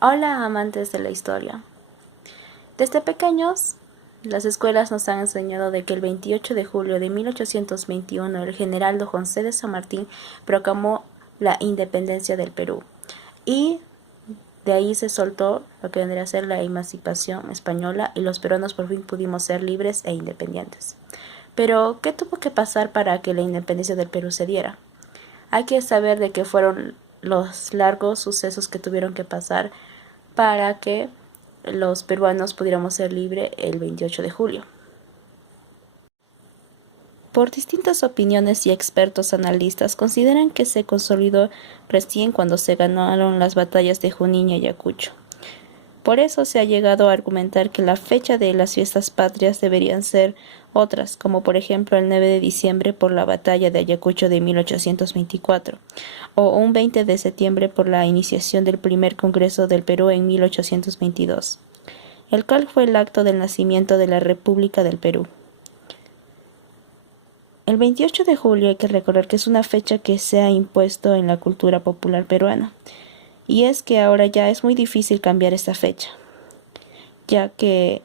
Hola amantes de la historia. Desde pequeños, las escuelas nos han enseñado de que el 28 de julio de 1821 el general don José de San Martín proclamó la independencia del Perú y de ahí se soltó lo que vendría a ser la emancipación española y los peruanos por fin pudimos ser libres e independientes. Pero, ¿qué tuvo que pasar para que la independencia del Perú se diera? Hay que saber de qué fueron los largos sucesos que tuvieron que pasar para que los peruanos pudiéramos ser libres el 28 de julio. Por distintas opiniones y expertos analistas consideran que se consolidó recién cuando se ganaron las batallas de Junín y Ayacucho. Por eso se ha llegado a argumentar que la fecha de las fiestas patrias deberían ser otras, como por ejemplo el 9 de diciembre por la batalla de Ayacucho de 1824, o un 20 de septiembre por la iniciación del primer Congreso del Perú en 1822, el cual fue el acto del nacimiento de la República del Perú. El 28 de julio hay que recordar que es una fecha que se ha impuesto en la cultura popular peruana, y es que ahora ya es muy difícil cambiar esta fecha, ya que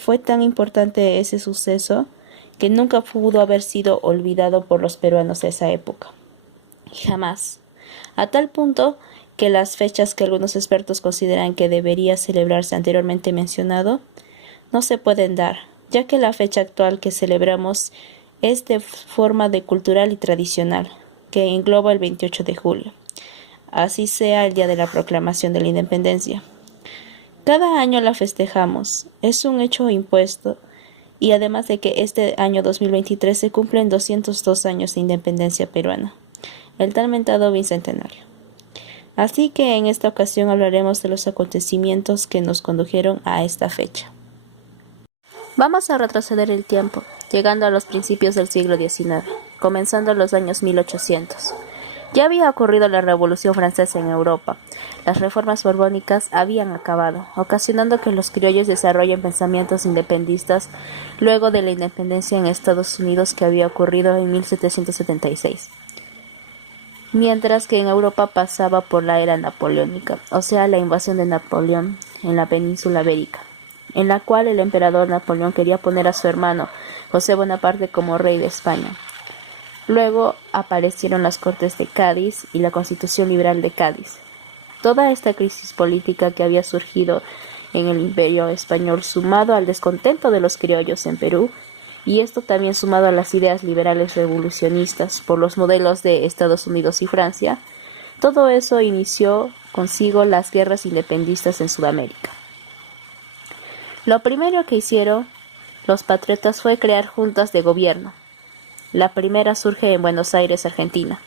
fue tan importante ese suceso que nunca pudo haber sido olvidado por los peruanos de esa época. Jamás. A tal punto que las fechas que algunos expertos consideran que debería celebrarse anteriormente mencionado no se pueden dar, ya que la fecha actual que celebramos es de forma de cultural y tradicional, que engloba el 28 de julio. Así sea el día de la proclamación de la independencia. Cada año la festejamos, es un hecho impuesto, y además de que este año 2023 se cumplen 202 años de independencia peruana, el tan mentado bicentenario. Así que en esta ocasión hablaremos de los acontecimientos que nos condujeron a esta fecha. Vamos a retroceder el tiempo, llegando a los principios del siglo XIX, comenzando en los años 1800. Ya había ocurrido la Revolución Francesa en Europa. Las reformas borbónicas habían acabado, ocasionando que los criollos desarrollen pensamientos independistas luego de la independencia en Estados Unidos que había ocurrido en 1776. Mientras que en Europa pasaba por la era napoleónica, o sea, la invasión de Napoleón en la península ibérica, en la cual el emperador Napoleón quería poner a su hermano José Bonaparte como rey de España. Luego aparecieron las Cortes de Cádiz y la Constitución Liberal de Cádiz. Toda esta crisis política que había surgido en el Imperio español, sumado al descontento de los criollos en Perú, y esto también sumado a las ideas liberales revolucionistas por los modelos de Estados Unidos y Francia, todo eso inició consigo las guerras independistas en Sudamérica. Lo primero que hicieron los patriotas fue crear juntas de gobierno. La primera surge en Buenos Aires, Argentina,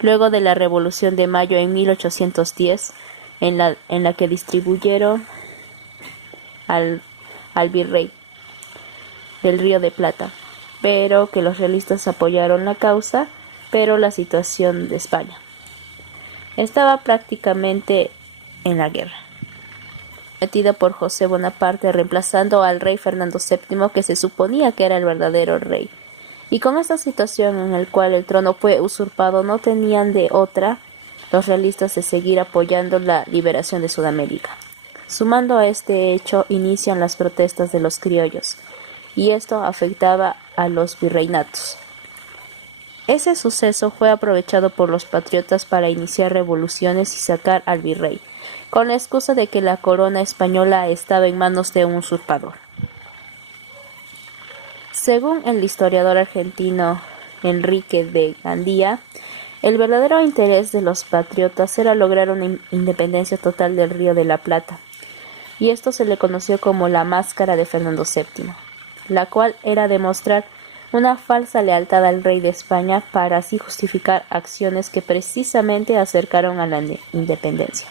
luego de la Revolución de Mayo en 1810, en la que distribuyeron al virrey del Río de Plata, pero que los realistas apoyaron la causa, pero la situación de España estaba prácticamente en la guerra, metida por José Bonaparte, reemplazando al rey Fernando VII, que se suponía que era el verdadero rey. Y con esta situación en la cual el trono fue usurpado, no tenían de otra los realistas de seguir apoyando la liberación de Sudamérica. Sumando a este hecho, inician las protestas de los criollos, y esto afectaba a los virreinatos. Ese suceso fue aprovechado por los patriotas para iniciar revoluciones y sacar al virrey, con la excusa de que la corona española estaba en manos de un usurpador. Según el historiador argentino Enrique de Gandía, el verdadero interés de los patriotas era lograr una independencia total del Río de la Plata, y esto se le conoció como la máscara de Fernando VII, la cual era demostrar una falsa lealtad al rey de España para así justificar acciones que precisamente acercaron a la independencia.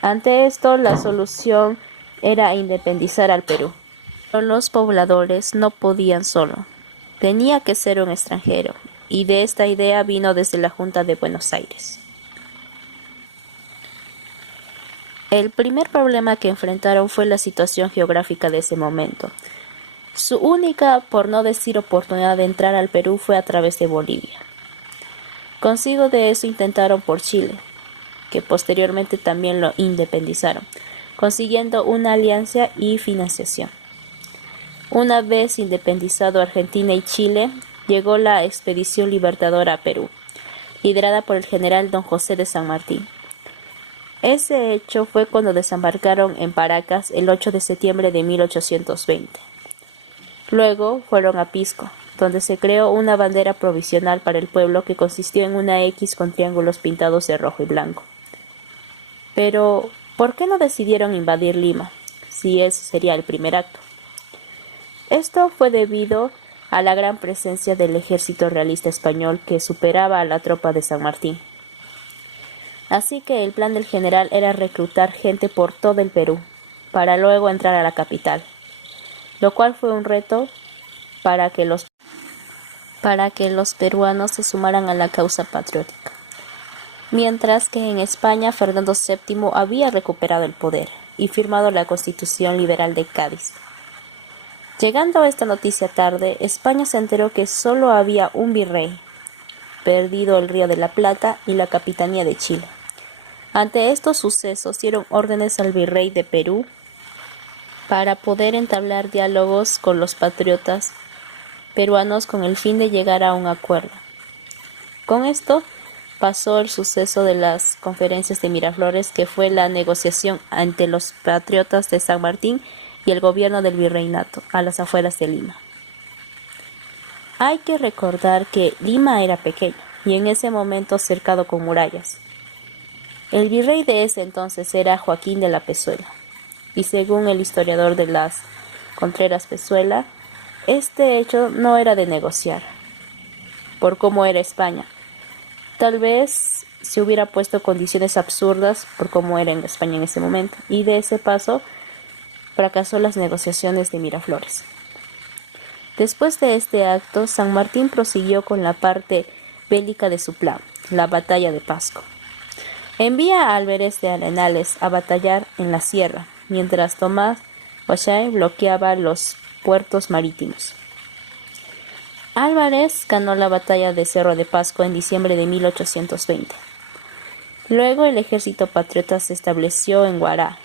Ante esto, la solución era independizar al Perú. Pero los pobladores no podían solo, tenía que ser un extranjero, y de esta idea vino desde la Junta de Buenos Aires. El primer problema que enfrentaron fue la situación geográfica de ese momento. Su única, por no decir oportunidad de entrar al Perú fue a través de Bolivia. Consigo de eso intentaron por Chile, que posteriormente también lo independizaron, consiguiendo una alianza y financiación. Una vez independizado Argentina y Chile, llegó la Expedición Libertadora a Perú, liderada por el general Don José de San Martín. Ese hecho fue cuando desembarcaron en Paracas el 8 de septiembre de 1820. Luego fueron a Pisco, donde se creó una bandera provisional para el pueblo que consistió en una X con triángulos pintados de rojo y blanco. Pero, ¿por qué no decidieron invadir Lima, si ese sería el primer acto? Esto fue debido a la gran presencia del ejército realista español que superaba a la tropa de San Martín. Así que el plan del general era reclutar gente por todo el Perú, para luego entrar a la capital, lo cual fue un reto para que los peruanos se sumaran a la causa patriótica. Mientras que en España Fernando VII había recuperado el poder y firmado la Constitución Liberal de Cádiz. Llegando a esta noticia tarde, España se enteró que solo había un virrey, perdido el Río de la Plata y la Capitanía de Chile. Ante estos sucesos dieron órdenes al virrey de Perú para poder entablar diálogos con los patriotas peruanos con el fin de llegar a un acuerdo. Con esto pasó el suceso de las conferencias de Miraflores, que fue la negociación ante los patriotas de San Martín y el gobierno del virreinato a las afueras de Lima. Hay que recordar que Lima era pequeño y en ese momento cercado con murallas. El virrey de ese entonces era Joaquín de la Pezuela, y según el historiador de las Contreras Pezuela, este hecho no era de negociar, por cómo era España. Tal vez se hubiera puesto condiciones absurdas por cómo era en España en ese momento, y de ese paso fracasó las negociaciones de Miraflores. Después de este acto, San Martín prosiguió con la parte bélica de su plan, la batalla de Pasco. Envía a Álvarez de Arenales a batallar en la sierra, mientras Tomás O'Shea bloqueaba los puertos marítimos. Álvarez ganó la batalla de Cerro de Pasco en diciembre de 1820. Luego el ejército patriota se estableció en Guará,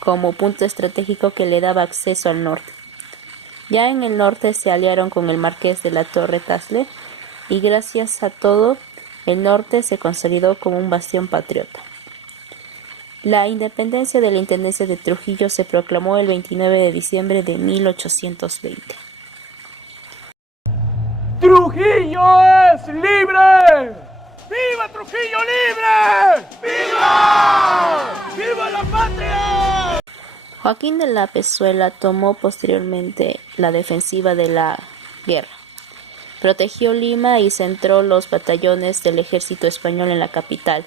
como punto estratégico que le daba acceso al norte. Ya en el norte se aliaron con el marqués de la Torre Tasle y gracias a todo el norte se consolidó como un bastión patriota. La independencia de la Intendencia de Trujillo se proclamó el 29 de diciembre de 1820. ¡Trujillo es libre! ¡Viva Trujillo libre! ¡Viva! ¡Viva la patria! Joaquín de la Pezuela tomó posteriormente la defensiva de la guerra. Protegió Lima y centró los batallones del ejército español en la capital.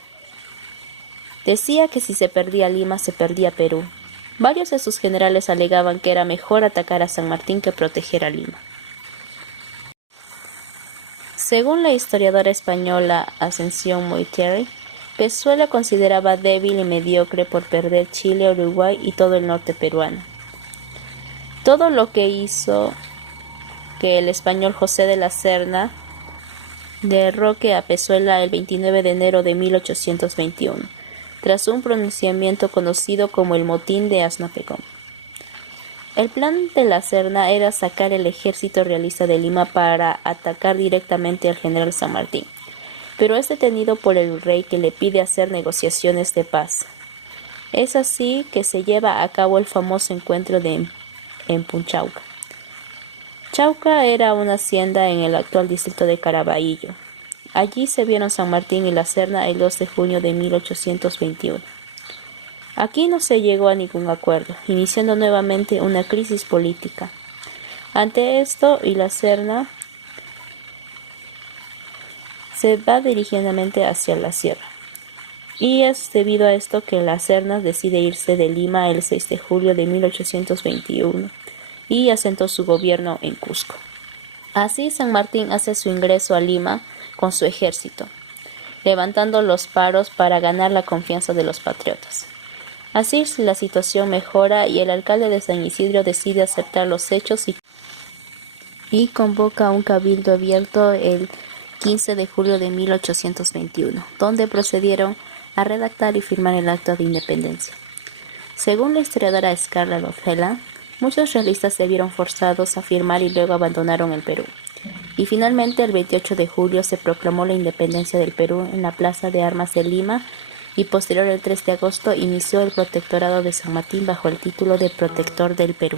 Decía que si se perdía Lima, se perdía Perú. Varios de sus generales alegaban que era mejor atacar a San Martín que proteger a Lima. Según la historiadora española Ascensión Moitieri, Pezuela consideraba débil y mediocre por perder Chile, Uruguay y todo el norte peruano. Todo lo que hizo que el español José de la Serna derroque a Pezuela el 29 de enero de 1821, tras un pronunciamiento conocido como el Motín de Asnapecón. El plan de la Serna era sacar el ejército realista de Lima para atacar directamente al general San Martín, pero es detenido por el rey, que le pide hacer negociaciones de paz. Es así que se lleva a cabo el famoso encuentro en Punchauca. Chauca era una hacienda en el actual distrito de Caraballo. Allí se vieron San Martín y la Serna el 2 de junio de 1821. Aquí no se llegó a ningún acuerdo, iniciando nuevamente una crisis política. Ante esto, y la Serna se va dirigendamente hacia la sierra. Y es debido a esto que la Serna decide irse de Lima el 6 de julio de 1821 y asentó su gobierno en Cusco. Así San Martín hace su ingreso a Lima con su ejército, levantando los paros para ganar la confianza de los patriotas. Así la situación mejora y el alcalde de San Isidro decide aceptar los hechos y convoca un cabildo abierto el 15 de julio de 1821, donde procedieron a redactar y firmar el acta de independencia. Según la historiadora Scarlett O'Hara, muchos realistas se vieron forzados a firmar y luego abandonaron el Perú. Y finalmente, el 28 de julio se proclamó la independencia del Perú en la Plaza de Armas de Lima y posterior el 3 de agosto inició el protectorado de San Martín bajo el título de Protector del Perú.